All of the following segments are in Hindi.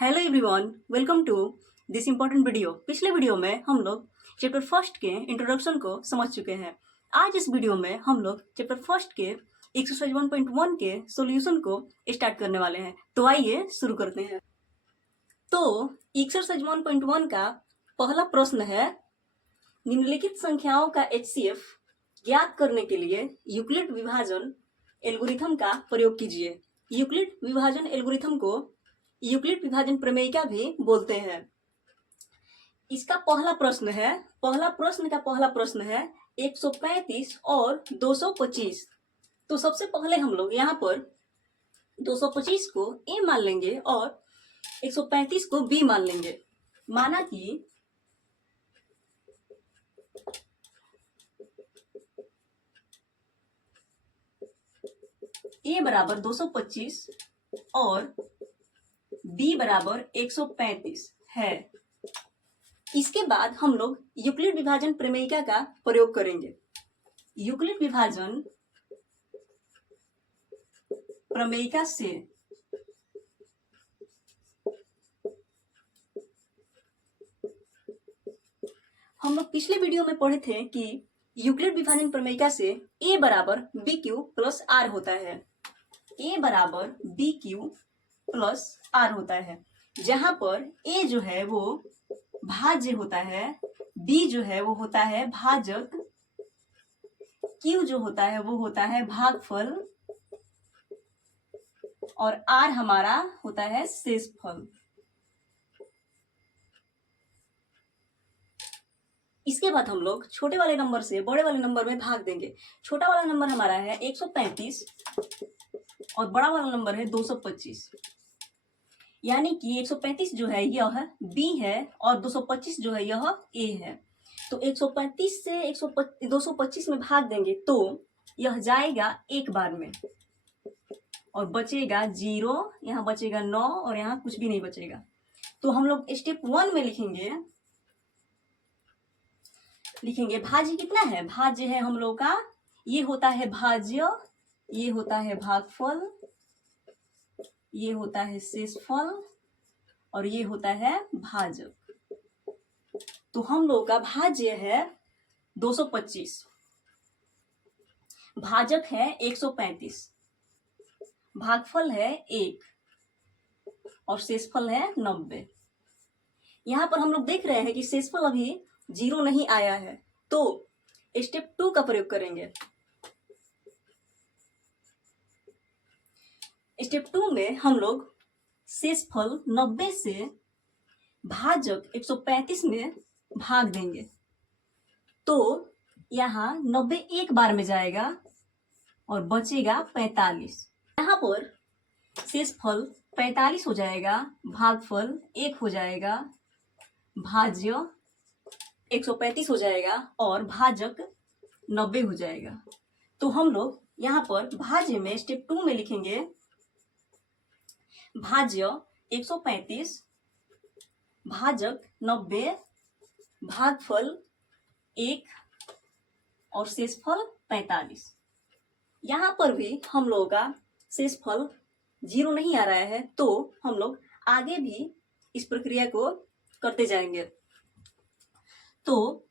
Hello everyone, welcome to this important video. पिछले वीडियो में हम लोग चैप्टर फर्स्ट के इंट्रोडक्शन को समझ चुके हैं। आज इस वीडियो में हम लोग चैप्टर फर्स्ट के एक्सरसाइज 1.1 के सॉल्यूशन को स्टार्ट करने वाले हैं। तो आइए शुरू करते हैं। तो एक्सरसाइज 1.1 का पहला प्रश्न है, निम्नलिखित संख्याओं का HCF ज्ञात करने के लिए यूक्लिड विभाजन एल्गोरिथम का प्रयोग कीजिए। यूक्लिड विभाजन एल्गोरिथम को यूक्लिड विभाजन प्रमेयिका भी बोलते हैं। इसका पहला प्रश्न है 135 और 225। तो सबसे पहले हम लोग यहाँ पर 225 को A मान लेंगे और 135 को B मान लेंगे। माना कि A बराबर 225 और B बराबर 135 है। इसके बाद हम लोग यूक्लिड विभाजन प्रमेयिका का प्रयोग करेंगे। यूक्लिड विभाजन प्रमेयिका से हम लोग पिछले वीडियो में पढ़े थे कि यूक्लिड विभाजन प्रमेयिका से A बराबर BQ प्लस R होता है। A बराबर BQ प्लस R होता है, जहां पर A जो है वो भाज्य होता है, B जो है वो होता है भाजक, Q जो होता है वो होता है भागफल और R हमारा होता है शेषफल। इसके बाद हम लोग छोटे वाले नंबर से बड़े वाले नंबर में भाग देंगे। छोटा वाला नंबर हमारा है 135 और बड़ा वाला नंबर है 225। यानी कि 135 जो है यह B है और 225 जो है यह A है। तो 135 से 225 में भाग देंगे तो यह जाएगा एक बार में और बचेगा 0, यहाँ बचेगा 9 और यहाँ कुछ भी नहीं बचेगा। तो हम लोग स्टेप 1 में लिखेंगे भाज्य कितना है। भाज्य है हम लोग का, ये होता है भाज्य, ये होता है भागफल, ये होता है शेषफल और ये होता है भाजक। तो हम लोग का भाज्य है 225, भाजक है 135, भागफल है 1 और शेषफल है 90। यहाँ पर हम लोग देख रहे हैं कि शेषफल अभी 0 नहीं आया है, तो स्टेप 2 का प्रयोग करेंगे। स्टेप 2 में हम लोग शेषफल 90 से भाजक 135 में भाग देंगे। तो यहाँ 90 एक बार में जाएगा और बचेगा 45। यहाँ पर शेषफल 45 हो जाएगा, भागफल 1 हो जाएगा, भाज्य 135 हो जाएगा और भाजक 90 हो जाएगा। तो हम लोग यहाँ पर भाज्य में स्टेप 2 में लिखेंगे भाज्य 135, भाजक 90, भागफल 1 और शेषफल 45। यहाँ पर भी हम लोगों का शेषफल 0 नहीं आ रहा है, तो हम लोग आगे भी इस प्रक्रिया को करते जाएंगे। तो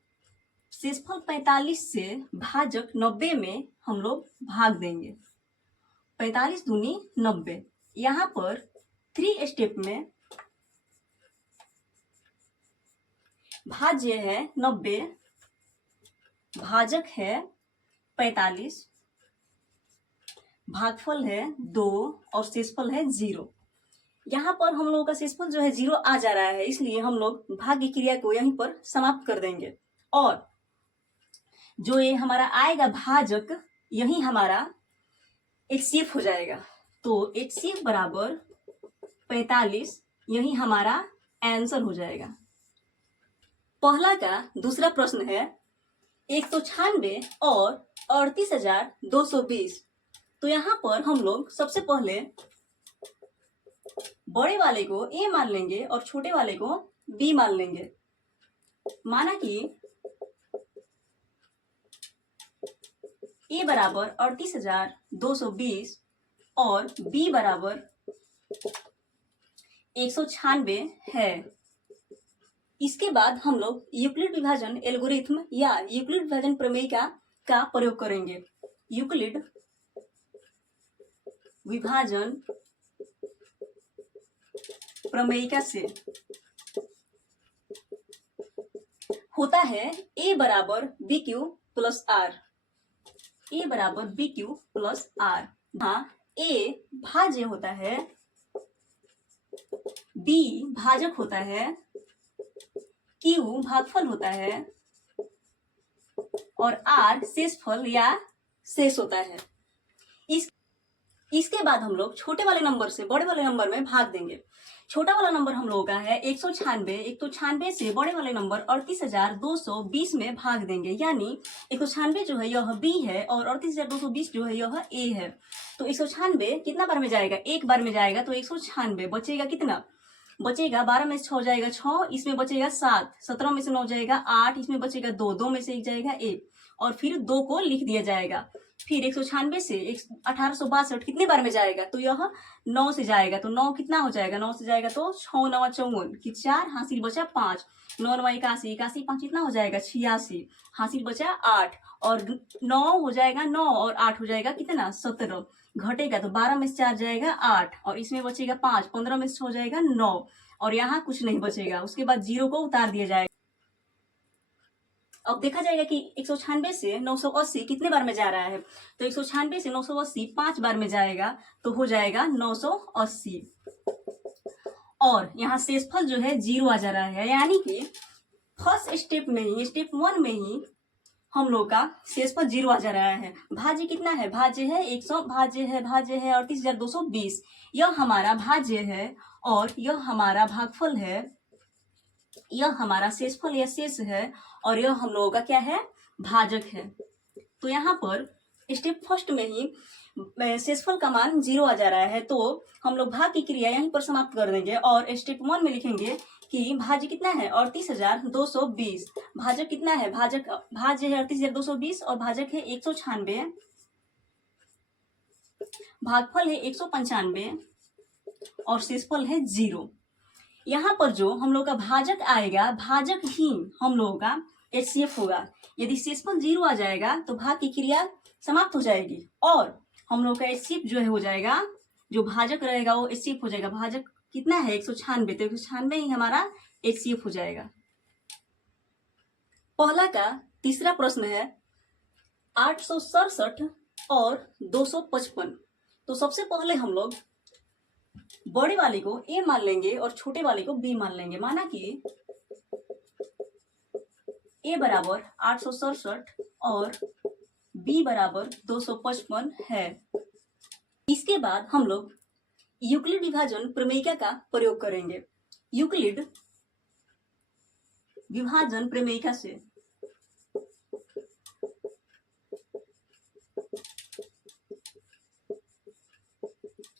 शेषफल 45 से भाजक 90 में हम लोग भाग देंगे। 45 दूनी 90। यहाँ पर 3 स्टेप में भाज्य है 90, भाजक है 45, भागफल है 2 और शेषफल है 0। यहाँ पर हम लोगों का शेषफल जो है 0 आ जा रहा है, इसलिए हम लोग भाग्य क्रिया को यहीं पर समाप्त कर देंगे और जो ये हमारा आएगा भाजक, यही हमारा HCF हो जाएगा। तो HCF बराबर 45, यही हमारा आंसर हो जाएगा। पहला का दूसरा प्रश्न है 196 और 38,220। तो यहाँ पर हम लोग सबसे पहले बड़े वाले को A मान लेंगे और छोटे वाले को B मान लेंगे। माना कि A बराबर 38,220 और B बराबर 196 है। इसके बाद हम लोग यूक्लिड विभाजन एल्गोरिथ्म या यूक्लिड विभाजन प्रमेय का प्रयोग करेंगे। यूक्लिड विभाजन प्रमेयिका से होता है a बराबर बी क्यू प्लस आर। ए बराबर बी क्यू प्लस आर, जहाँ ए भाज्य होता है, बी भाजक होता है, क्यू भागफल होता है और आर शेषफल या शेष होता है। इसके बाद हम लोग छोटे वाले नंबर से बड़े वाले नंबर में भाग देंगे। छोटा वाला नंबर हम लोगों का है 196 से बड़े वाले नंबर 38,220 में भाग देंगे। यानी 196 जो है यह बी है और 38,220 जो है यह ए है। तो 196 कितना बार में जाएगा? एक बार में जाएगा। तो 196 बचेगा कितना? बचेगा 12 में से 6 जाएगा 6, इसमें बचेगा 7, 17 में से 9 जाएगा 8, इसमें बचेगा 2, 2 में से 1 जाएगा 1 और फिर 2 को लिख दिया जाएगा। फिर 196 से 1862 कितने बार में जाएगा? तो यह 9 से जाएगा। तो 9 कितना हो जाएगा? 9 से जाएगा तो 6 9 54 कि 4 हासिल बचा 5, 9 9 81, 81 5 कितना हो जाएगा? 86, हासिल बचा 8 और 9 हो जाएगा 9 और 8 हो जाएगा कितना? 17। घटेगा तो 12 में से 4 जाएगा 8 और इसमें बचेगा 5, 15 में से 6 जाएगा 9 और यहाँ कुछ नहीं बचेगा। उसके बाद 0 को उतार दिया जाएगा। अब देखा जाएगा कि 196 से 980 कितने बार में जा रहा है? तो 196 से 980 5 बार में जाएगा तो हो जाएगा 980 और यहाँ शेषफल जो है 0 आ जा रहा है। यानी कि फर्स्ट स्टेप में ही, स्टेप 1 में ही हम लोग का शेषफल 0 आ जा रहा है। भाज्य कितना है? भाज्य है 100, भाज्य है 38,220। यह हमारा भाज्य है और यह हमारा भागफल है, यह हमारा शेषफल या शेष है और यह हम लोगों का क्या है? भाजक है। तो यहाँ पर स्टेप फर्स्ट में ही शेषफल का मान 0 आ जा रहा है। तो हम लोग भाग की क्रिया यहीं पर समाप्त कर देंगे और स्टेप 1 में लिखेंगे कि भाज्य कितना है? 38,220। भाजक कितना है? भाज्य है 38,220 और भाजक है 196, भागफल है 195 और शेषफल है 0। यहाँ पर जो हम लोग का भाजक आएगा, भाजक ही हम लोगों का HCF होगा। यदि शेषफल 0 आ जाएगा तो भाग की क्रिया समाप्त हो जाएगी और हम लोग का HCF जो है हो जाएगा, जो भाजक रहेगा वो HCF हो जाएगा। भाजक कितना है? 196, तो 196 ही हमारा HCF हो जाएगा। पहला का तीसरा प्रश्न है 867 और 255। तो सबसे पहले हम लोग बड़े वाले को A मान लेंगे और छोटे वाले को B मान लेंगे। माना कि A बराबर 867 और B बराबर 255 है। इसके बाद हम लोग यूक्लिड विभाजन प्रमेयिका का प्रयोग करेंगे। यूक्लिड विभाजन प्रमेयिका से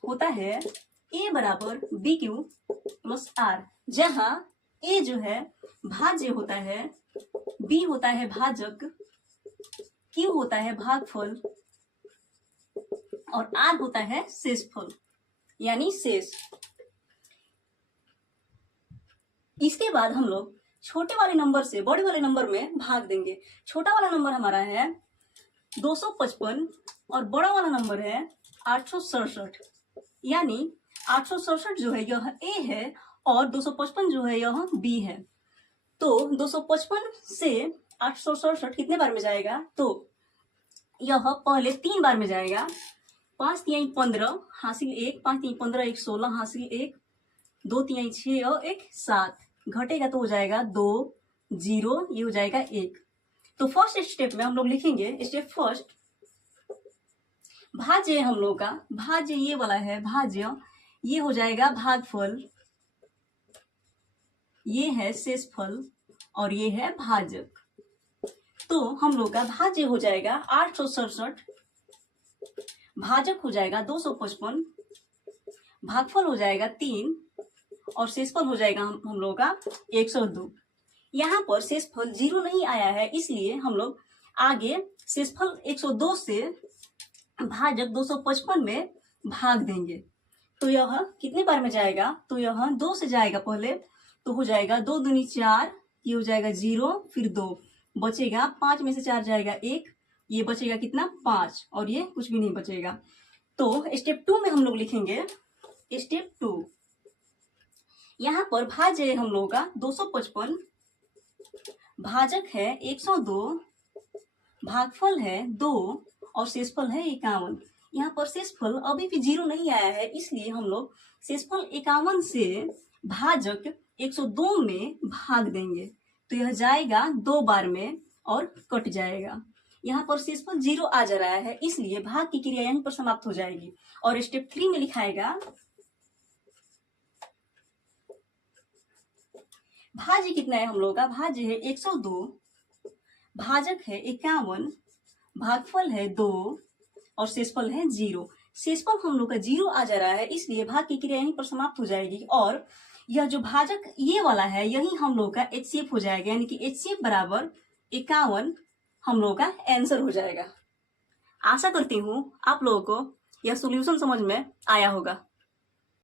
होता है A बराबर बी क्यू प्लस आर, जहाँ A जो है भाज्य होता है, B होता है भाजक, Q होता है भागफल और R होता है शेषफल यानी शेष। इसके बाद हम लोग छोटे वाले नंबर से बड़े वाले नंबर में भाग देंगे। छोटा वाला नंबर हमारा है 255 और बड़ा वाला नंबर है 867। यानी 867 जो है यह A है और 255 जो है यह B है। तो 255 से 867 कितने बार में जाएगा? तो यह पहले 3 बार में जाएगा। 5 तिहाई 15 हासिल 1, 5 तिहाई 15 1 16 हासिल 1, 2 तिहाई 6 और 1 7, घटेगा तो हो जाएगा 2 0, ये हो जाएगा 1। तो फर्स्ट स्टेप में हम लोग लिखेंगे, स्टेप फर्स्ट, भाज्य हम लोग का, भाज्य ये वाला है भाज्य, ये हो जाएगा भागफल, ये है शेषफल और ये है भाजक। तो हम लोग का भाज्य हो जाएगा 867, भाजक हो जाएगा 255, भागफल हो जाएगा 3 और शेषफल हो जाएगा हम लोग का 102। यहाँ पर शेषफल 0 नहीं आया है, इसलिए हम लोग आगे शेषफल 102 से भाजक 255 में भाग देंगे। तो यह कितने बार में जाएगा, तो यह 2 से जाएगा पहले, तो हो जाएगा 2 दूनी 4, ये हो जाएगा 0, फिर 2 बचेगा, 5 में से 4 जाएगा 1, ये बचेगा कितना 5, और ये कुछ भी नहीं बचेगा। तो स्टेप 2 में हम लोग लिखेंगे स्टेप 2, यहाँ पर भाज्य है हम लोगों का 255, भाजक है 102, भागफल है 2 और शेषफल है 51। यहाँ पर शेषफल अभी भी 0 नहीं आया है, इसलिए हम लोग शेषफल 51 से भाजक 102 में भाग देंगे, तो यह जाएगा 2 बार में और कट जाएगा। यहाँ पर शेषफल 0 आ जा रहा है, इसलिए भाग की क्रिया यहीं पर समाप्त हो जाएगी। और स्टेप 3 में लिखाएगा भाज्य कितना है हम लोग का, भाज्य है 102, भाजक है 51, भागफल है 2 और शेषफल है 0। शेषफल हम लोग का 0 आ जा रहा है, इसलिए भाग की क्रिया यहीं पर समाप्त हो जाएगी। और यह जो भाजक ये वाला है, यही हम लोग का HCF हो जाएगा, यानी कि HCF बराबर 51 हम लोग का आंसर हो जाएगा। आशा करती हूँ आप लोगों को यह सॉल्यूशन समझ में आया होगा।